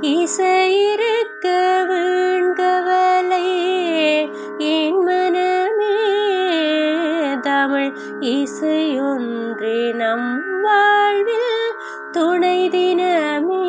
இசையிருக்க வீண்கவலை என் மனமே. தமிழ் இசையொன்றே நம் வாழ்வில் துணை தினமே.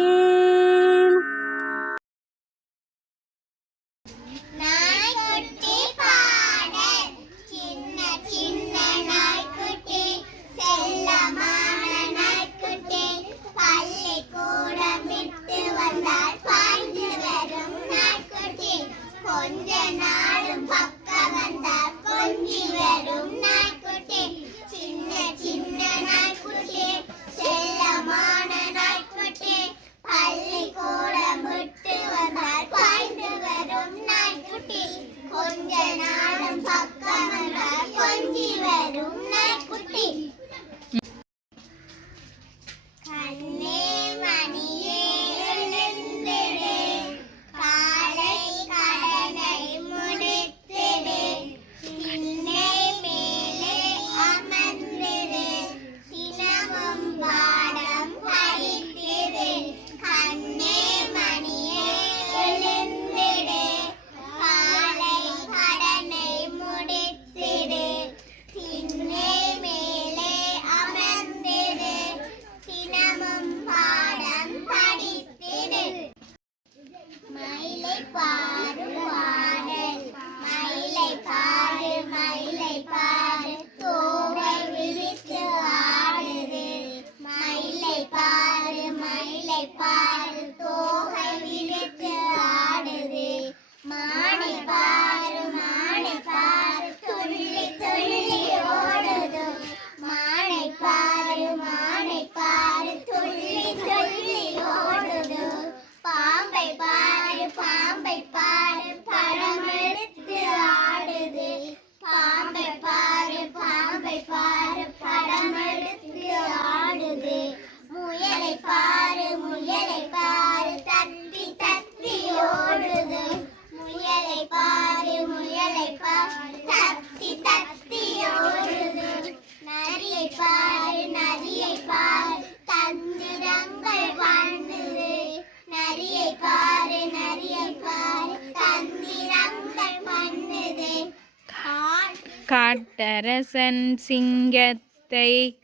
காட்டரசன் சிங்கத்தை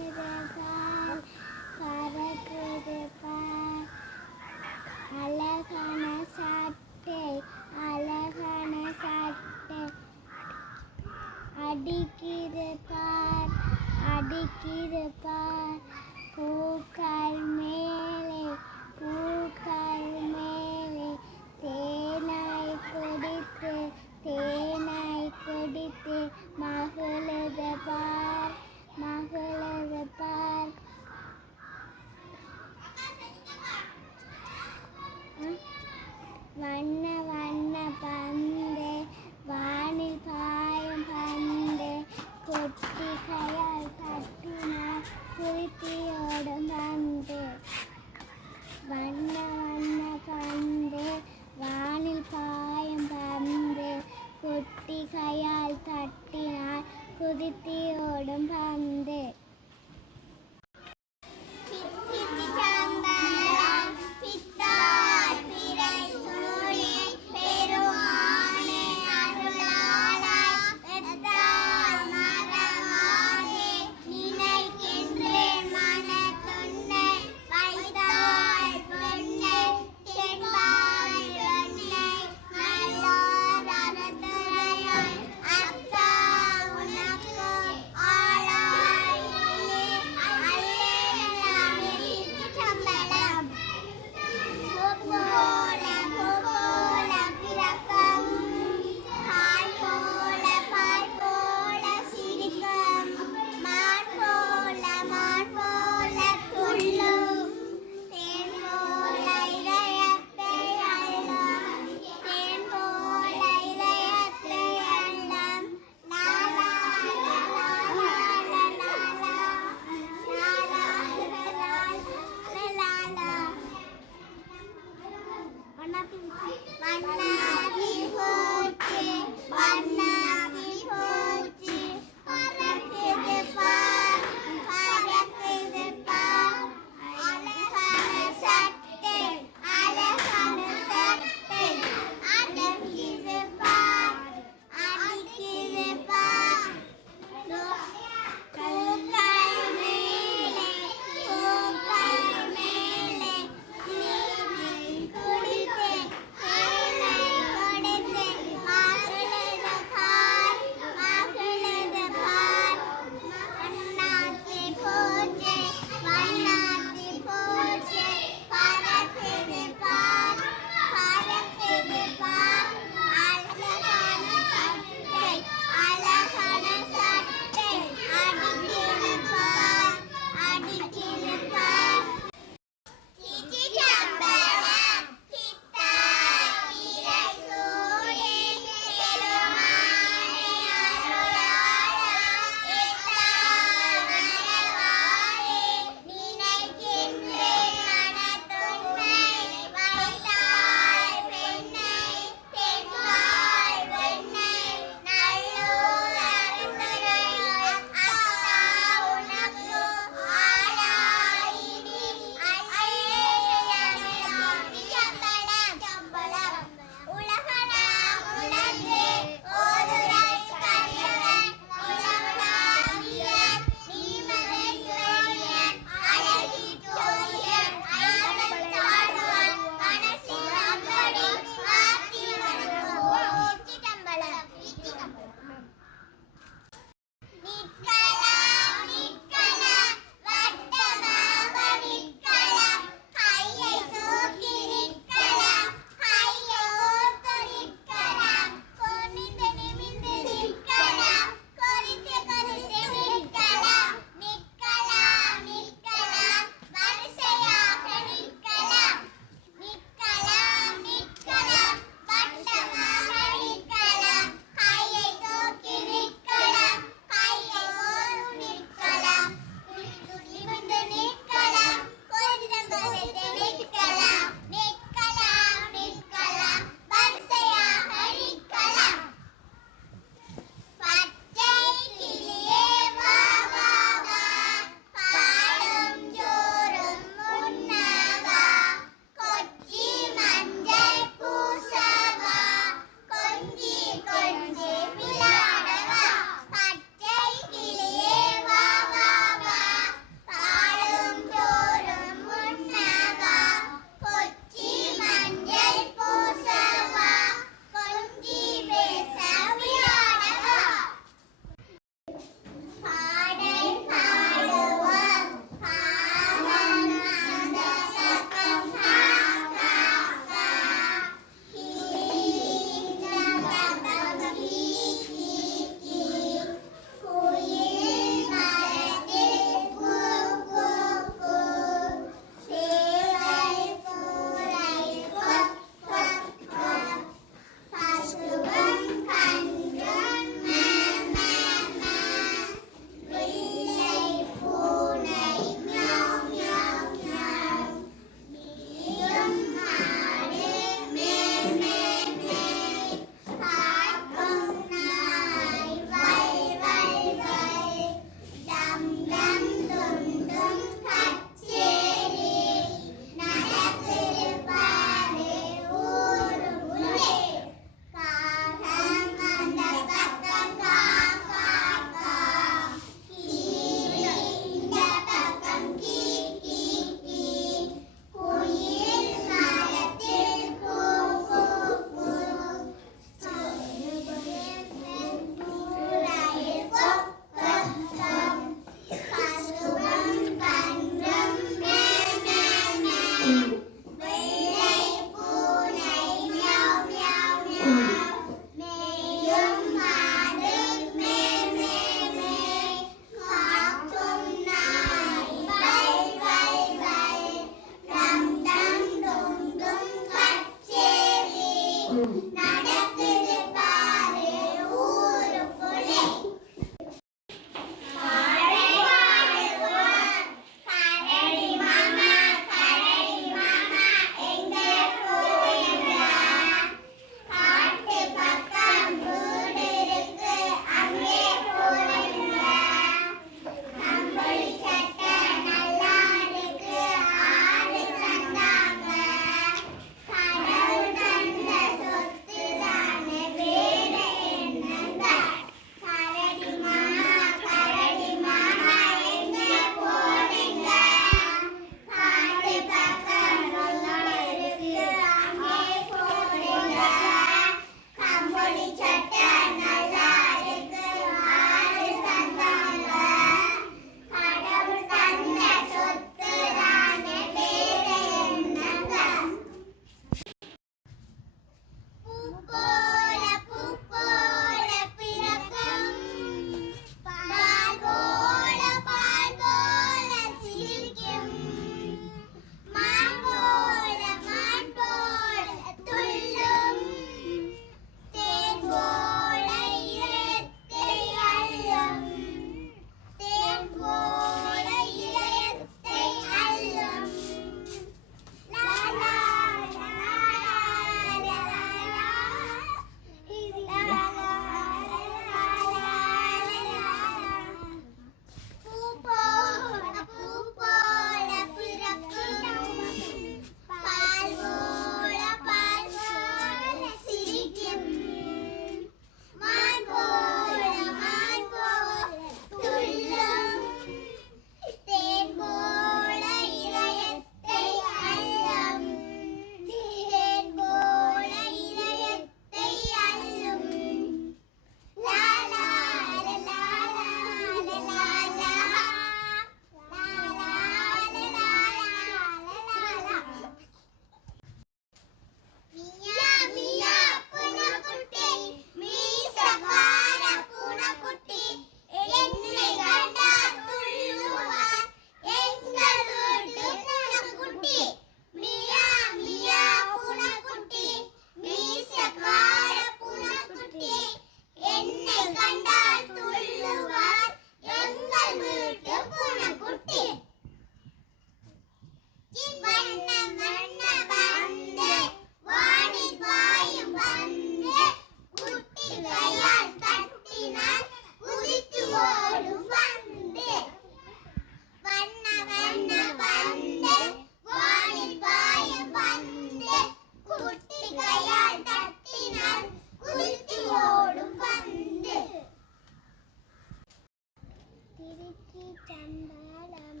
சம்பளம்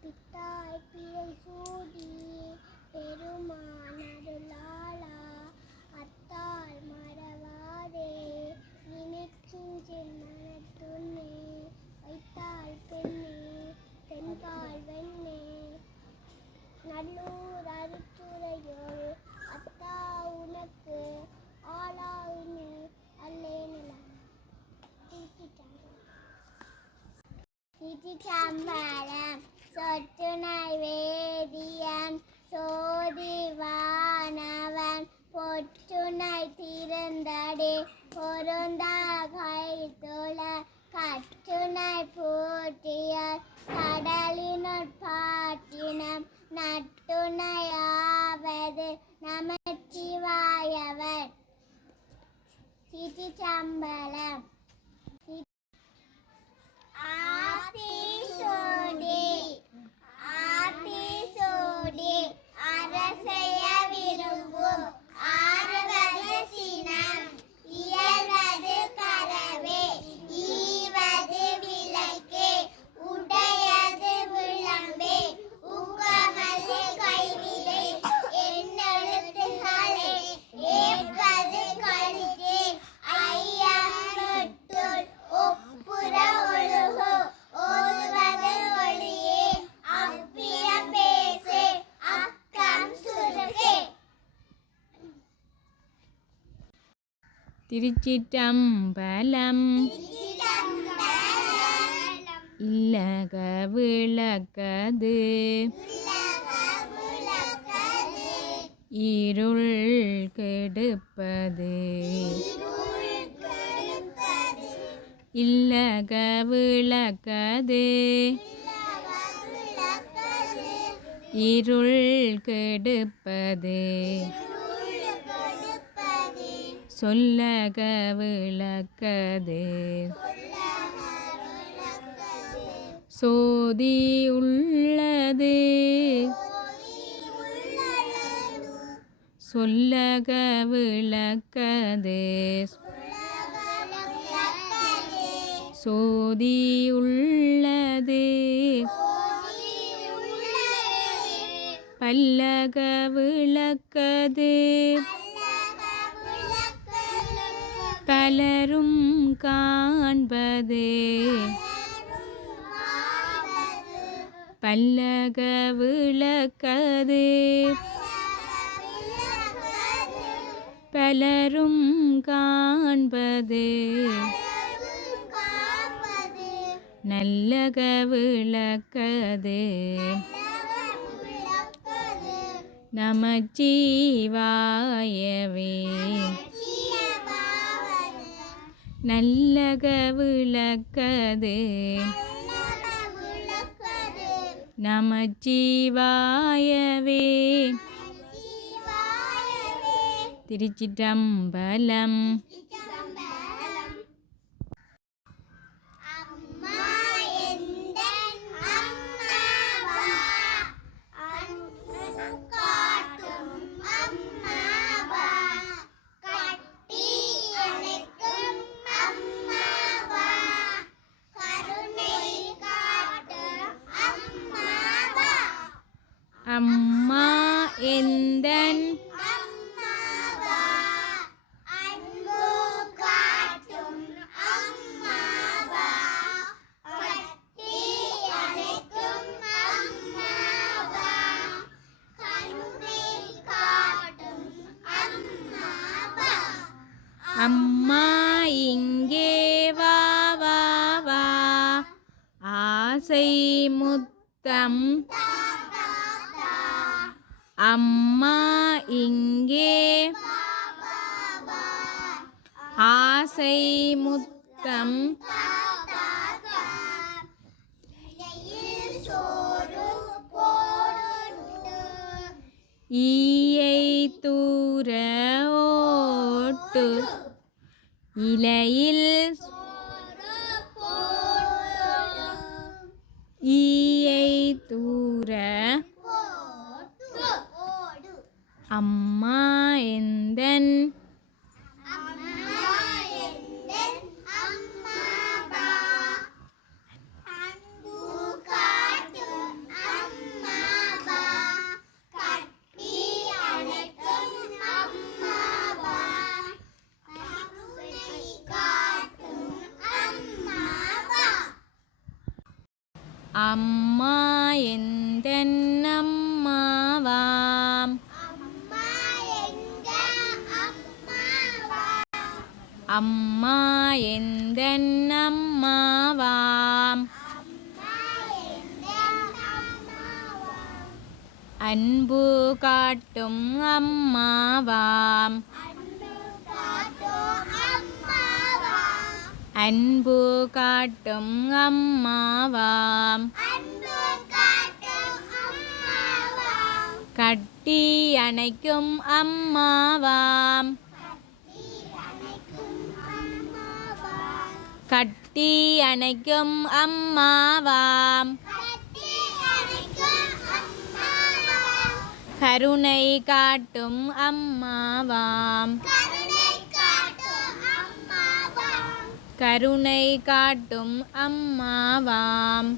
பித்தாய் பிழை சூடி பெருமானருளாளா அத்தால் மறவாதே நினைக்கின்றேன் மனத்துன்னே வைத்தாள் பெண்ணே தென்பால் வெண்ணே நல்லூர் அருச்சுரையோள் அத்தா உனக்கு ஆளாயினே அல்லேனலாம். சிற்றம்பலம் சொற்றுணை வேதியன் சோதிவானவன் பொற்றுணை திருந்தடி பொருந்தா கைத்துள கற்றுணை பூட்டியர் கடலினுட் பாட்டினம் நட்டுணையாவது நமச்சிவாயவர். சிற்றம்பலம் ஆத்திசூடி அரசைய விரும்பும் ஆறுவது சினம் இயல்வது கரவே ஈவது விளக்கே உடையது விளம்பே உகமது கைவிலை எண்ணெழுத்துகளே ஏற்பது கழுத்தே ஐயம்புத்துள் ஒப்புற ஒழுகு ஓதுவது ஒளியே அப்பிய பேசே அக்கம் சுருகே. திருச்சிற்றம்பலம். இல்லக விளக்கது இருள் கெடுப்பது இல்லக விளக்கது இருள் கெடுப்பது சொல்லக விளக்கது சோதி உள்ளது சொல்லக விளக்கது சோதி உள்ளது பல்லக விளக்கது பலரும் காண்பது பல்லக விளக்கது பலரும் காண்பது நல்லக விளக்கது நமச்சிவாயவே நல்லக விளக்கது நமச்சிவாயவே. திருச்சிற்றம்பலம். அம்மா எந்தன் அன்பு காட்டும் அம்மாவா கட்டி அணைக்கும் அம்மாவா கருணை காட்டும் அம்மாவா. அம்மா இங்கே வா வா வா ஆசை முத்தம் அம்மா இங்கே ஆசை முத்தம் சோறு போடு ஈயை தூர ஓட்டு இலையில் ஈயை தூர அம்மா எந்தன் அம்மா எந்தன் அம்மாவாம் அம்மா எந்தன் அம்மாவாம் அன்பு காட்டும் அம்மாவாம் அன்பு காட்டும் அம்மாவாம் கட்டி அணைக்கும் அம்மாவாம் கட்டி அணைக்கும் அம்மாவாம் கருணை காட்டும் அம்மாவாம் கருணை காட்டும் அம்மாவாம்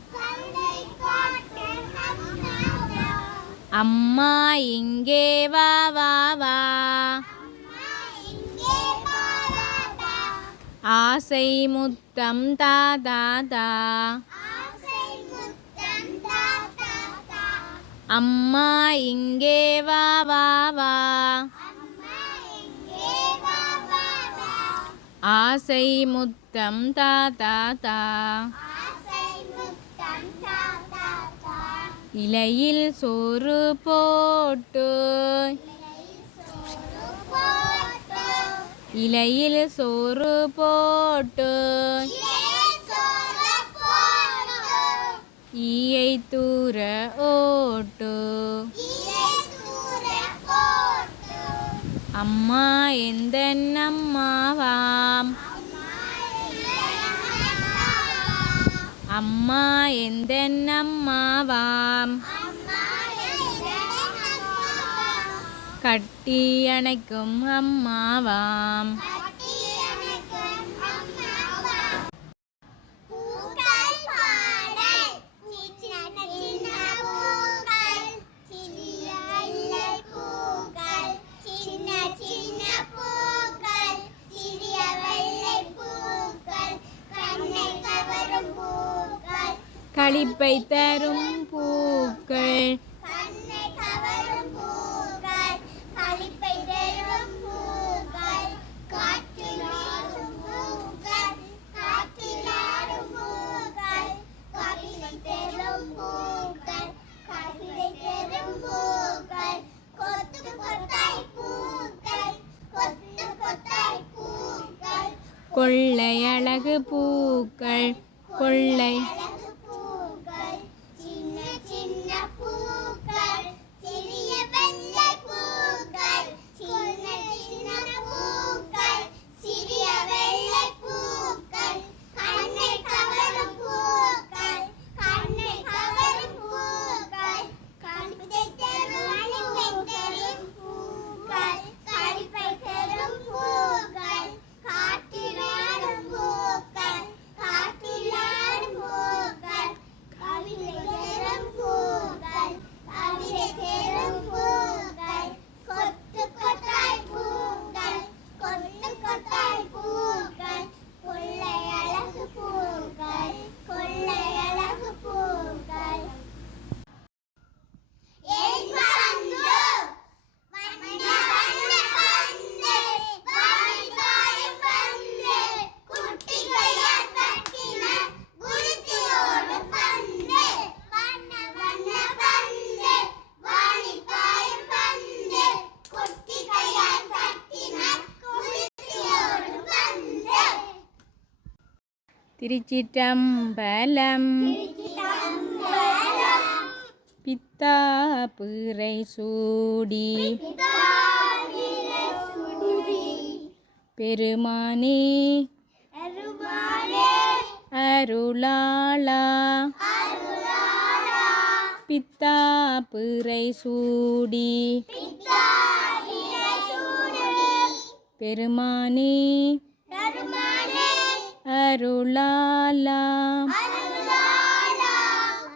அம்மா இங்கே வா வா வா ஆசை முத்தம் தா தா தா அம்மா இங்கே வா வா வா ஆசை முத்தம் தா தா தா இலையில் சோறு போட்டு இலையில் சோறு போட்டு ஈயை தூர ஓட்டு அம்மா எந்தன் அம்மாவாம் அம்மா எந்தன் அம்மாவாம் கட்டி அணைக்கும் அம்மாவாம் களிப்பை தரும் பூக்கள் கொள்ளை அழகு பூக்கள் கொள்ளை திருச்சிற்றம்பலம் பித்த பித்தா பிறை சூடி பெருமானே அருளாளா பித்தா பிறை சூடி பெருமானே அருளாளா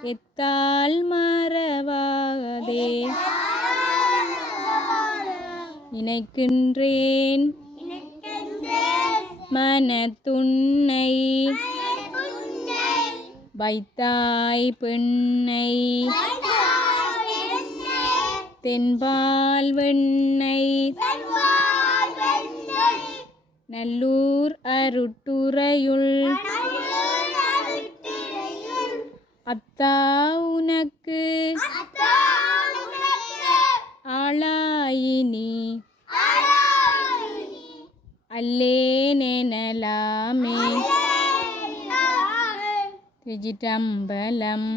எத்தால் மறவாதே நினைக்கின்றேன் மனத்துன்னை வைத்தாய் பெண்ணை தென்பால் வெண்ணை நல்லூர் அருட்டுறையுள் அத்தா உனக்கு ஆளாயினி அல்லேனெனலாமே திருச்சிற்றம்பலம்.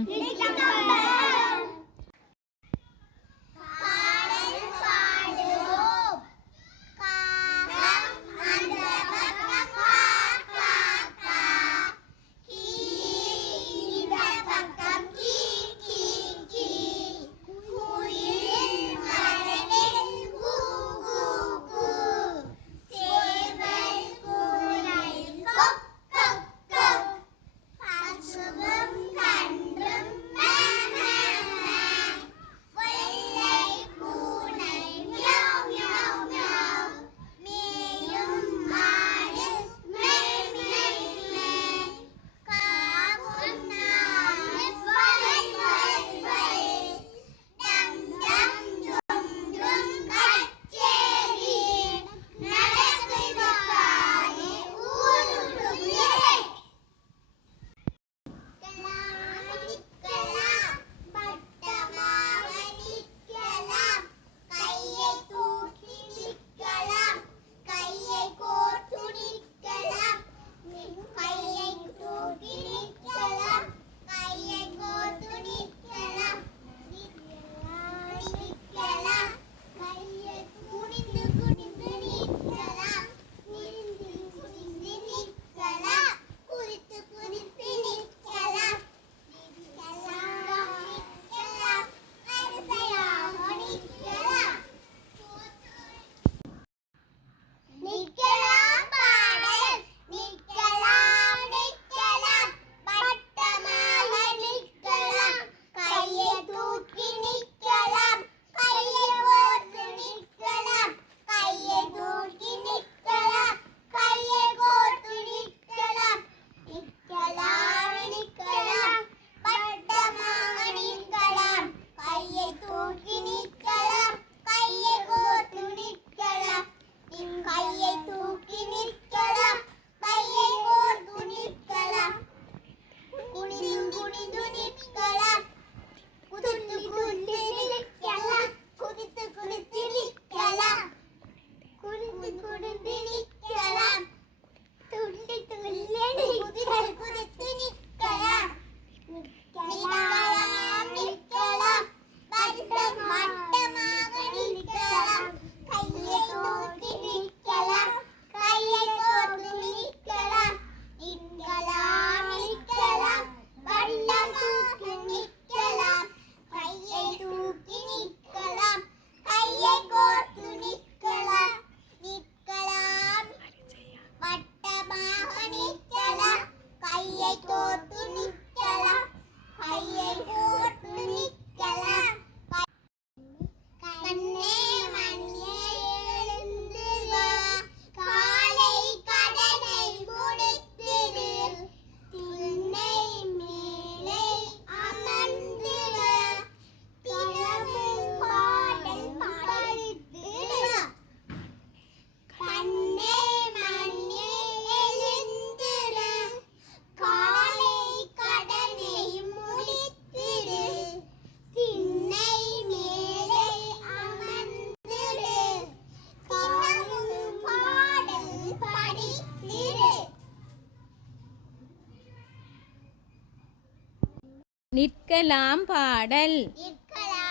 நிற்கலாம் பாடல். நிற்கலாம்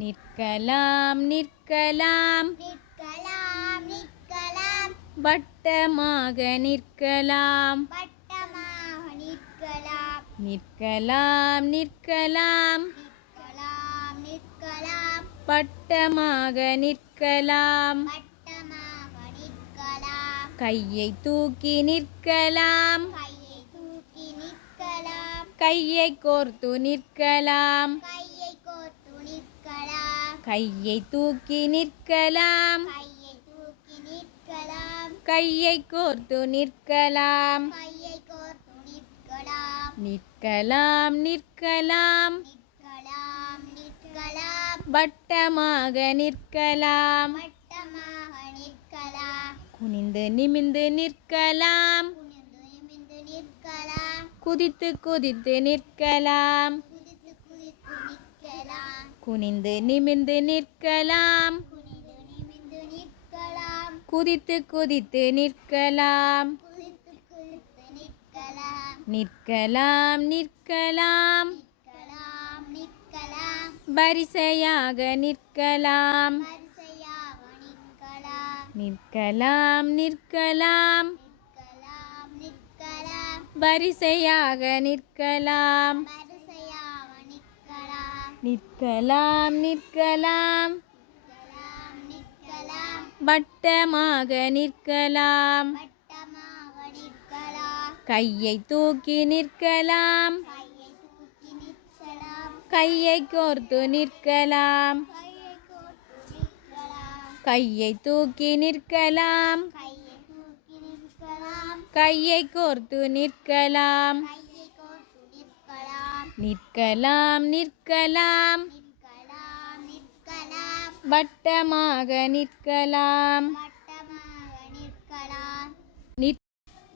நிற்கலாம் நிற்கலாம் நிற்கலாம் நிற்கலாம் வட்டமாக நிற்கலாம் வட்டமாக நிற்கலாம் நிற்கலாம் நிற்கலாம் நிற்கலாம் நிற்கலாம் வட்டமாக நிற்கலாம் வட்டமாக நிற்கலாம் கையை தூக்கி நிற்கலாம் கையை தூக்கி நிற்கலாம் கையை கோர்த்து நிற்கலாம் கையை கோர்த்து நிற்கலாம் கையை தூக்கி நிற்கலாம் கையை தூக்கி நிற்கலாம் கையை கோர்த்து நிற்கலாம் கையை கோர்த்து நிற்கலாம் நிற்கலாம் நிற்கலாம் நிற்கலாம் நிற்கலாம் வட்டமாக நிற்கலாம் வட்டமாக நிற்கலாம் குனிந்து நிமிந்து நிற்கலாம் குனிந்து நிமிர்ந்து நிற்கலாம் குதித்து குதித்து நிற்கலாம் குதித்து குதித்து நிற்கலாம் குனிந்து நிமிந்து நிற்கலாம் குனிந்து நிமிர்ந்து நிற்கலாம் குதித்து குதித்து நிற்கலாம் குதித்து குதித்து நிற்கலாம் நிற்கலாம் நிற்கலாம் நிற்கலாம் நிற்கலாம் வரிசையாக நிற்கலாம் வரிசையாக நிற்கலாம் நிற்கலாம் நிற்கலாம் நிற்கலாம் நிற்கலாம் வரிசையாக நிற்கலாம் வரிசையாக நிற்கலாம் நிற்கலாம் நிற்கலாம் நிற்கலாம் நிற்கலாம் வட்டமாக நிற்கலாம் வட்டமாக நிற்கலாம் கையை தூக்கி நிற்கலாம் கையை தூக்கி நிற்கலாம் கையை கோர்த்து நிற்கலாம் கையை கோர்த்து நிற்கலாம் கையை தூக்கி நிற்கலாம் கையை தூக்கி நிற்கலாம் கையை கோர்த்து நிற்கலாம் கையை கோர்த்து நிற்கலாம் நிற்கலாம் நிற்கலாம் நிற்கலாம் நிற்கலாம் வட்டமாக நிற்கலாம் வட்டமாக நிற்கலாம் நிற்-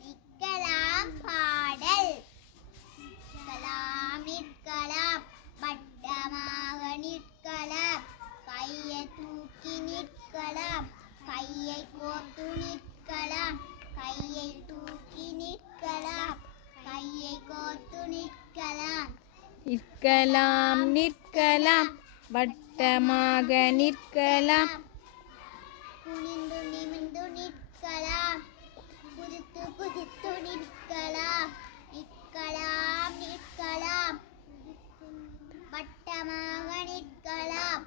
நிற்கலாம் பாடல் நிற்கலாம் நிற்கலாம் வட்டமாக நிற்கலாம் கையை தூக்கி நிற்கலாம் கையை கோர்த்து நிற்கலாம் கையை தூக்கி நிற்கலாம் கையை கோர்த்து நிற்கலாம் நிற்கலாம் நிற்கலாம் வட்டமாக நிற்கலாம் குனிந்து நிமிர்ந்து நிற்கலாம் குதித்து குதித்து நிற்கலாம் நிற்கலாம் நிற்கலாம் வட்டமாக நிற்கலாம்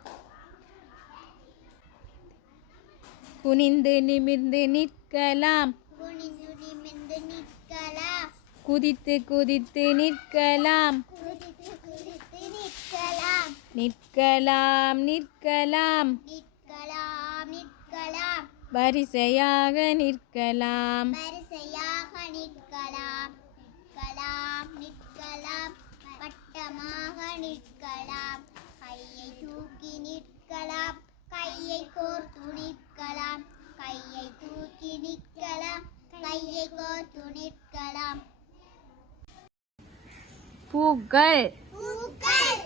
குனிந்து நிமிர்ந்து நிற்கலாம் குனிந்து நிமிர்ந்து நிற்கலாம் குதித்து குதித்து நிற்கலாம் குதித்து குதித்து நிற்கலாம் நிற்கலாம் நிற்கலாம் நிற்கலாம் நிற்கலாம் வரிசையாக நிற்கலாம் வரிசையாக நிற்கலாம் நிற்கலாம் நிற்கலாம் வட்டமாக நிற்கலாம் கையை தூக்கி நிற்கலாம் கையை கோர்த்து நிற்கலாம் கையை தூக்கி நிற்கலாம் கையை கோர்த்து நிற்கலாம் பூக்கள் பூக்கள்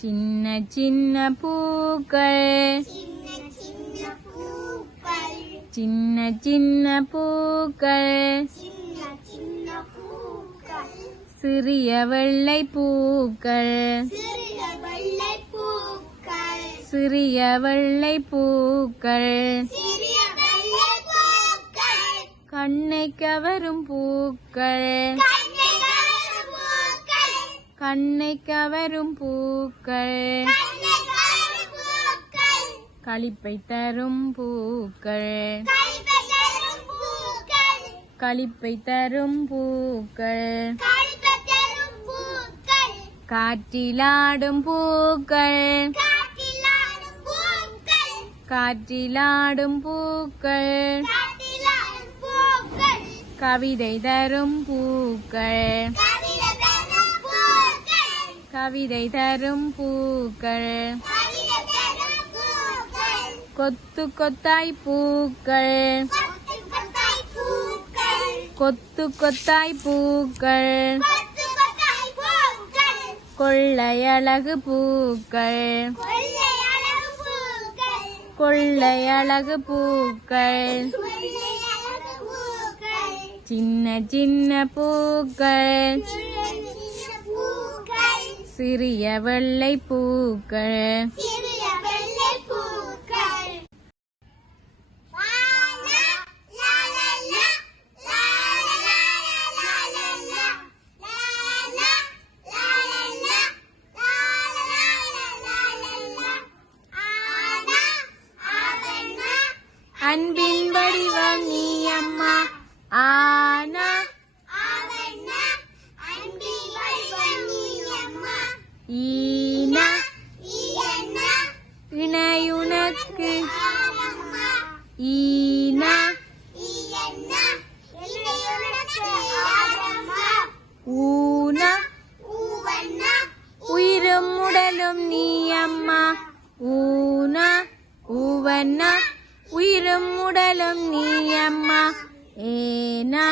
சின்ன சின்ன பூக்கள் சின்ன சின்ன பூக்கள் சின்ன சின்ன பூக்கள் சின்ன சின்ன பூக்கள் சிறிய வெள்ளை பூக்கள் சிறிய வெள்ளை பூக்கள் சிறிய வெள்ளை பூக்கள் சிறிய வெள்ளை பூக்கள் கண்ணை கவரும் பூக்கள் கண்ணை கவரும் பூக்கள் கண்ணை கவரும் பூக்கள் கண்ணை கவரும் பூக்கள் களிப்பை தரும் பூக்கள் களிப்பை தரும் பூக்கள் களிப்பை தரும் பூக்கள் களிப்பை தரும் பூக்கள் காற்றிலாடும் பூக்கள் காட்டிலாடும் பூக்கள் காற்றிலாடும் பூக்கள் காட்டிலாடும் பூக்கள் கவிதை தரும் பூக்கள் கவிதை தரும் பூக்கள் கவிதை தரும் பூக்கள் கவிதை தரும் பூக்கள் கொத்து கொத்தாய் பூக்கள் கொத்து கொத்தாய் பூக்கள் கொத்து கொத்தாய் பூக்கள் கொத்து கொத்தாய் பூக்கள் கொள்ளையழகு பூக்கள் கொள்ளை அழகு பூக்கள் கொள்ளையழகு பூக்கள் கொள்ளை அழகு பூக்கள் சின்ன சின்ன பூக்கள் சின்ன சின்ன பூக்கள் சிறிய வெள்ளை பூக்கள் சிறிய அன்பின் வடிவம் நீ அம்மா. ஆனா ஆவண்ணா அன்பின் வடிவம் நீ அம்மா. ஈனா ஈயண்ணா இணையுனக்கு ஆரம்மா. ஈனா ஈயண்ணா இளையுனக்கு ஆரம்மா. ஊனா ஊவண்ணா உயிரும் உடலும் நீ அம்மா. ஊனா ஊவண்ணா உயிரும் உடலும் நீ அம்மா. ஏனா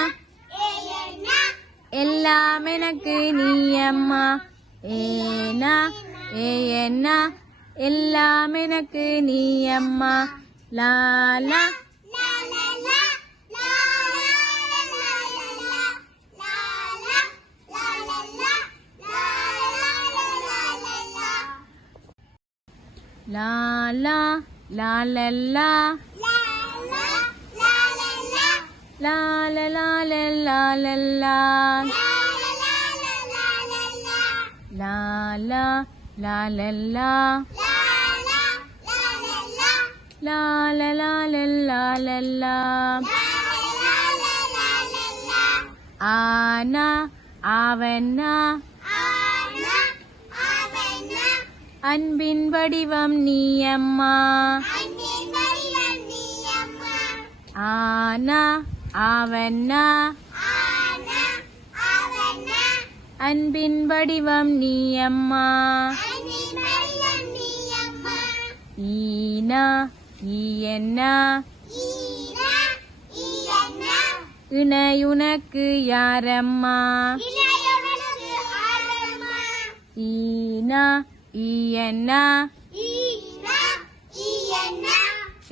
ஏயண்ணா எல்லாம் எனக்கு நீ அம்மா. ஏனா ஏன்னா எல்லாம் எனக்கு நீ அம்மா. லாலா லா லா லா லா லா லா லா லா லா லா லா லாலா லாலல்லா லாலலாலல்லாலல்லா லாலா லாலல்லா லாலலாலல்லாலல்லா ஆனா ஆவண்ணா அன்பின் வடிவம் நீ அம்மா. ஆனா ஆவண்ணா அன்பின் வடிவம் நீ அம்மா. ஈனா ஈயண்ணா இணையுனக்கு யாரம்மா. ஈனா ஈயண்ணா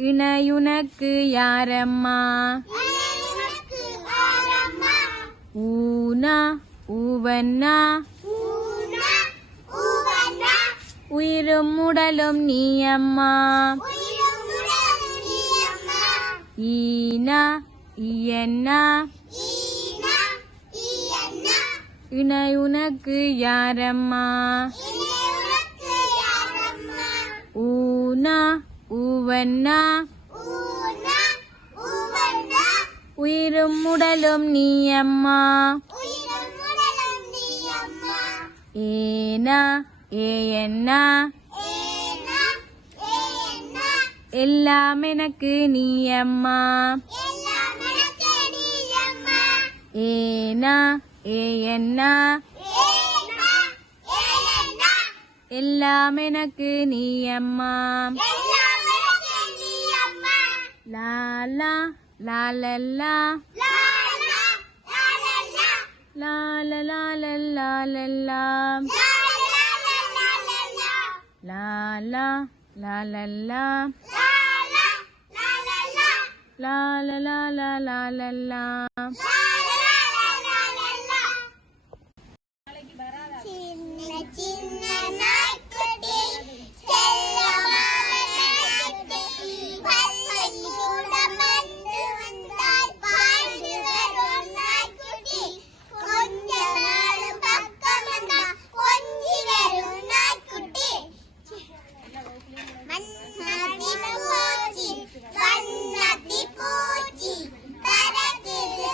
இணையுனக்கு யாரம்மா. ஊனா ஊவண்ணா உயிரும் உடலும் நீ அம்மா. ஈனா ஈயண்ணா இணையுனக்கு யாரம்மா. ஊனா ஊவண்ணா உயிரும் உடலும் நீ அம்மா. ஏனா ஏயண்ணா எல்லாம் எனக்கு நீ அம்மா. ஏனா ஏயண்ணா எல்லாம் எனக்கு நீ அம்மா. லாலா லாலல்லா லாலலாலல்லாலல்லா லாலா லாலல்லா லாலலாலல்லாலல்லா சின்ன சின்ன நாய்க்குட்டி செல்லமான நாய்க்குட்டி பல்லை கூட மண்டு வந்தால் பாய்ந்து வரும் நாய்க்குட்டி கொஞ்ச நாள் பக்கம் வந்தா கொஞ்சி வரும் நாய்க்குட்டி மண்ணாடி பூச்சி கண்ணாடி பூச்சி பறக்குது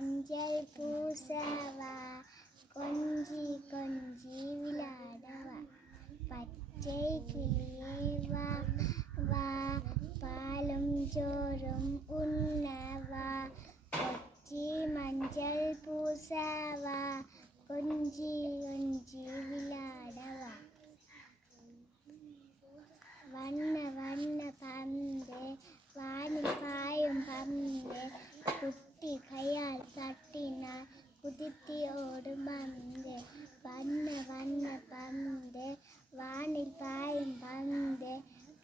மஞ்சள் பூசவா கொஞ்சி கொஞ்சி விளையாடவா பச்சை கிளியே வா வா பாலும் சோறும் உண்ணவா கொச்சி மஞ்சள் பூசவா கொஞ்சி கொஞ்சி விளையாடவா வண்ண வண்ண பந்து வானில் பாயும் பந்து குட்டி கையால் தட்டினார் குதித்து ஓடும் பந்து வண்ண வண்ண பந்து வானில் பாயும் பந்து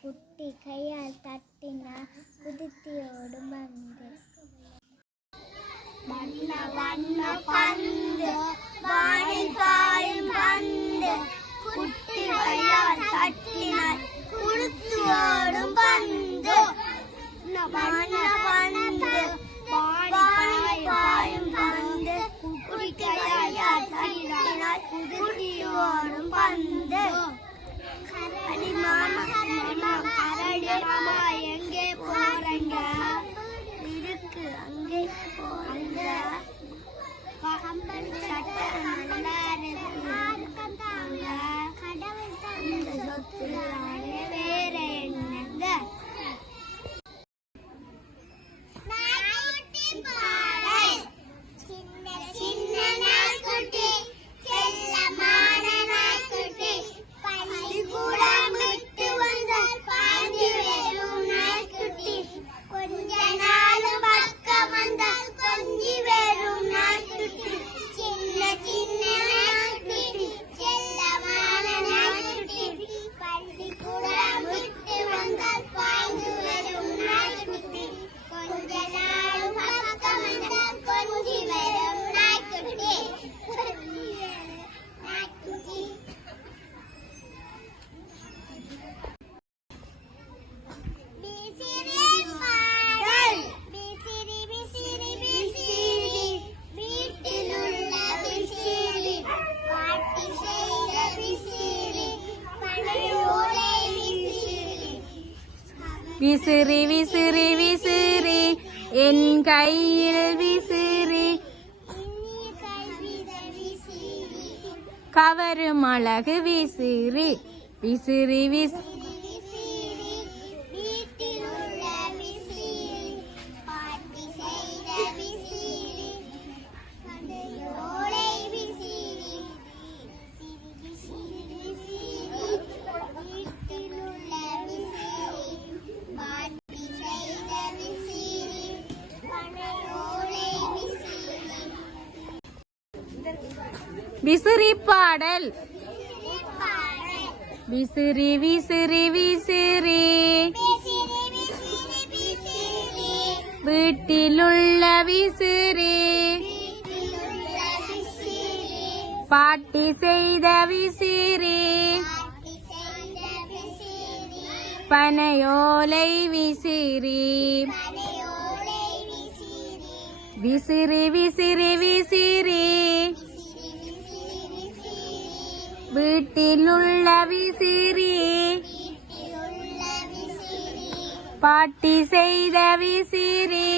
குட்டி கையால் தட்டினார் குதித்து ஓடும் பந்து வண்ண வண்ண பந்து வானில் பாயும் பந்து குட்டி கையால் தட்டினார் குதித்து ஓடும் பந்து வண்ண பந்து வானில் பாயும் பந்து குட்டி கையால் தட்டினார் குதித்து ஓடும் பந்து அடி மாமா கரடி மாமா எங்கே போறங்க இருக்கு அங்கே போறங்க கம்பளி சட்டை நல்லா இருக்கு கடவுள் சொத்து வேற என்னங்க சின்ன நாய்க்குட்டி செல்லமான நாய்க்குட்டி பள்ளிக்கூடம் விட்டு வந்தால் பாய்ந்து வரும் நாய்க்குட்டி கொஞ்ச நாள் பக்கம் வந்தால் கொஞ்சி வரும் நாய்க்குட்டி சின்ன சின்ன நாய்க்குட்டி செல்லமான நாய்க்குட்டி பள்ளிக்கூடம் விட்டு வந்தால் பாய்ந்து வரும் நாய்க்குட்டி கொஞ்ச நாள் பக்கம் வந்தால் கொஞ்சி வரும் நாய்க்குட்டி நாய்க்குட்டி விசிறி விசிறி விசிறி என் கையில் விசிறி கவரும் அழகு விசிறி விசிறி விசிறி விசிறி பாடல் விசிறி விசிறி விசிறி வீட்டிலுள்ள விசிறி பாட்டி செய்த விசிறி பனையோலை விசிறி விசிறி விசிறி விசிறி வீட்டிலுள்ள விசிறி பாட்டி செய்த விசிறி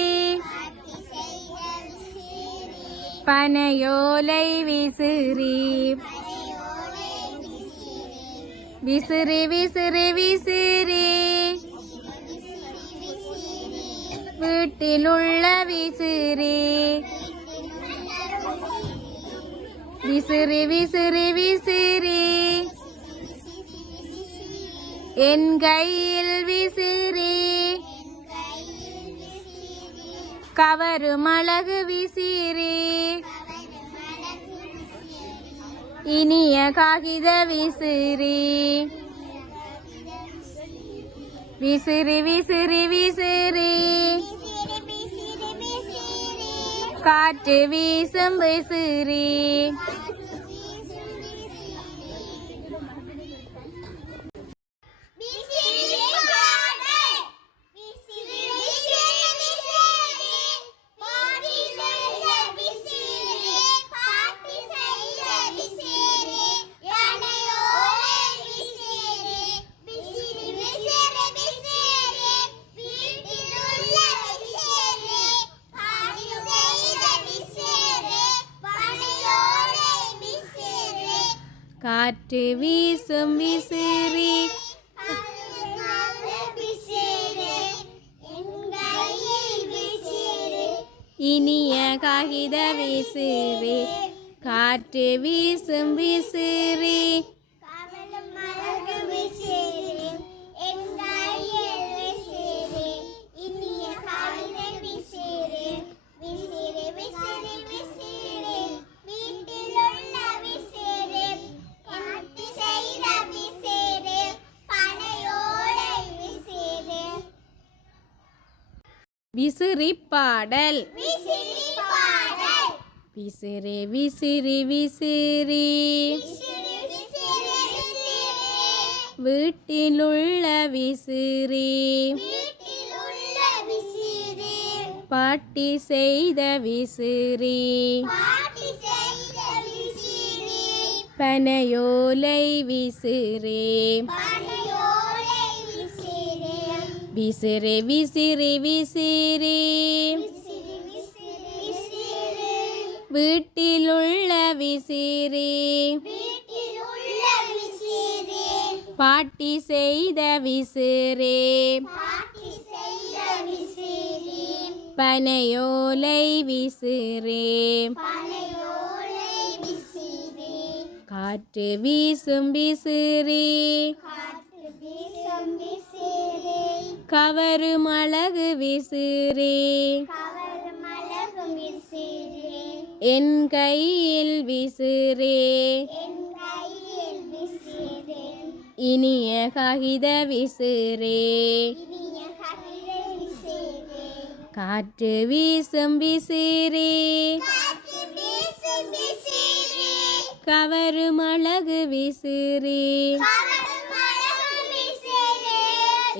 பனையோலை விசிறி விசிறி விசிறி விசிறி வீட்டிலுள்ள விசிறி விசிறி விசிறி விசிறி என் கையில் விசிறி கவரும் அழகு விசிறி இனிய காகித விசிறி விசிறி விசிறி விசிறி காற்று வீசும் விசிறி விசிறி காற்று வீசும் விசிறி இனிய காகித விசிறி காற்று வீசும் விசிறி விசிறி பாடல் விசிறி விசிறி விசிறி வீட்டிலுள்ள விசிறி பாட்டி செய்த விசிறி பனையோலை விசிறி விசிறி விசிறி விசிறி வீட்டிலுள்ள விசிறி பாட்டி செய்த விசிறி பனையோலை விசிறி காற்று வீசும் விசிறி கவரும் அழகு விசிறி என் கையில் விசிறி இனிய காகித விசிறி காற்று வீசும் விசிறி கவரும் அழகு விசிறி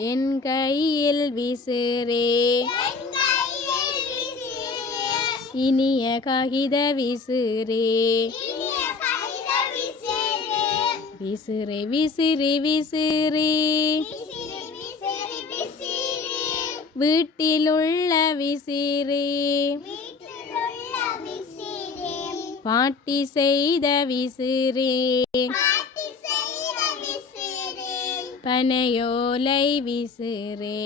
என் கையில் விசிறி இனிய காகித விசிறி விசிறி விசிறி விசிறி வீட்டிலுள்ள விசிறி பாட்டி செய்த விசிறி பனையோலை விசிறி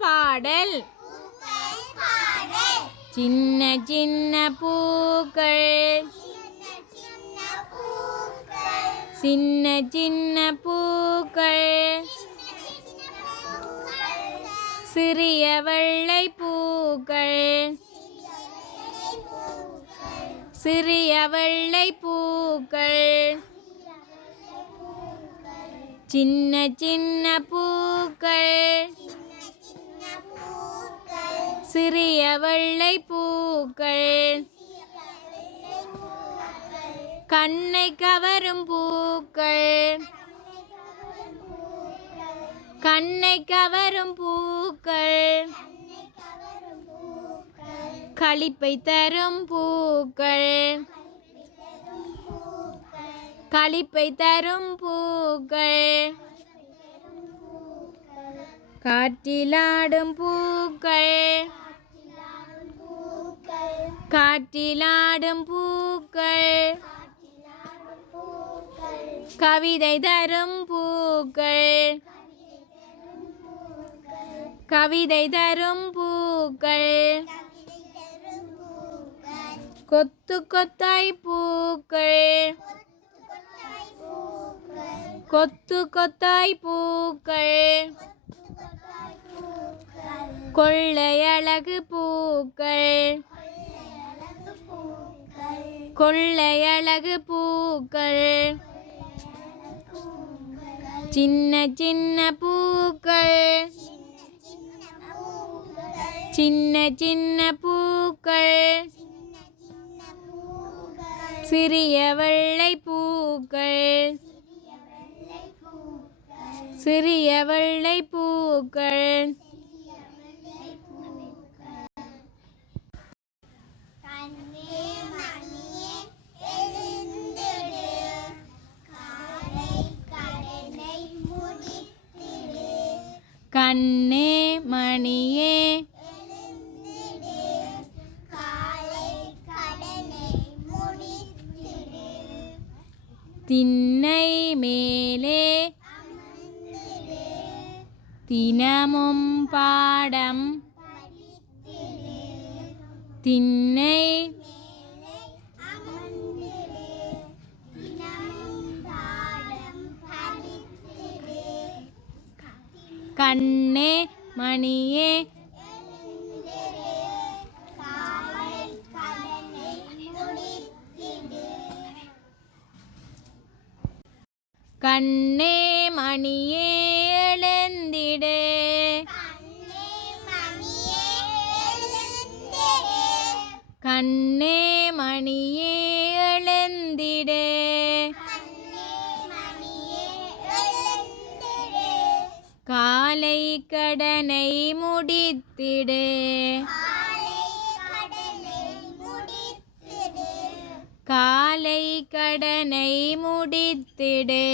பாடல் சின்ன சின்ன பூக்கள் சின்ன சின்ன பூக்கள் சிறிய வெள்ளை பூக்கள் சிறிய வெள்ளை பூக்கள் சின்ன சின்ன பூக்கள் சிறிய வெள்ளை பூக்கள் கண்ணை கவரும் பூக்கள் கண்ணை கவரும் பூக்கள் களிப்பை தரும் பூக்கள் களிப்பை தரும் பூக்கள் காற்றிலாடும் பூக்கள் காற்றிலாடும் பூக்கள் கவிதை தரும் பூக்கள் கவிதை தரும் பூக்கள் கொத்து கொத்தாய் பூக்கள் கொத்து கொத்தாய் பூக்கள் கொள்ளை அழகு பூக்கள் கொள்ளை அழகு பூக்கள் சின்ன சின்ன பூக்கள் சின்ன சின்ன பூக்கள் சிறிய வெள்ளை பூக்கள் சிறிய வெள்ளை பூக்கள் கண்ணே மணியே திண்ணை மேலே தினமும் பாடம் திண்ணை கண்ணே மணியே கண்ணே மணியே எழுந்திடு கண்ணே மணியே எழுந்திடு காலை கடனை முடித்திடு காலை கடனை முடித்திடு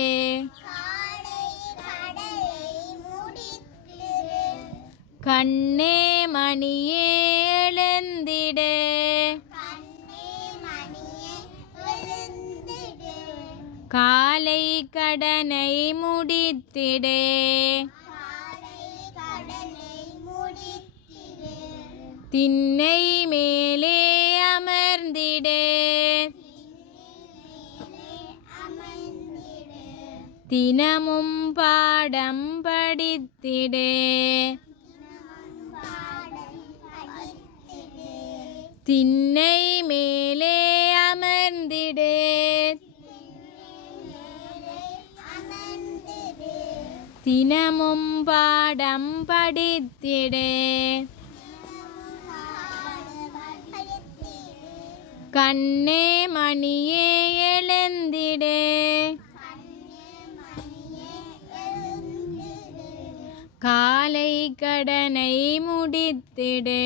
கண்ணே மணியே எழுந்திடு காலை கடனை முடித்திடு திண்ணை மேலே அமர்ந்திடு தினமும் பாடம் படித்திடு திண்ணை மேலே அமர்ந்திடு தினமும் பாடம் படித்திடு கண்ணே மணியே எழுந்திடு காலை கடனை முடித்திடு